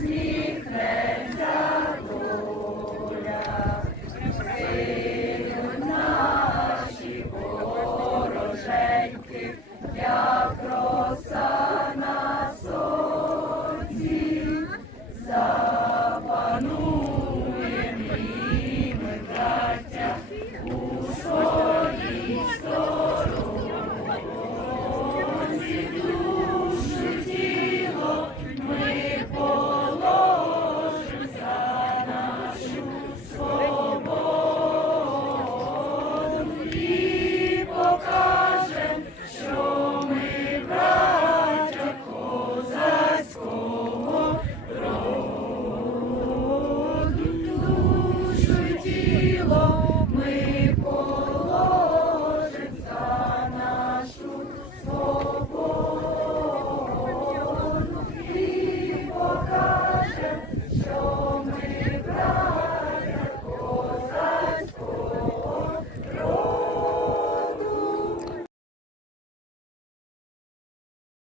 me.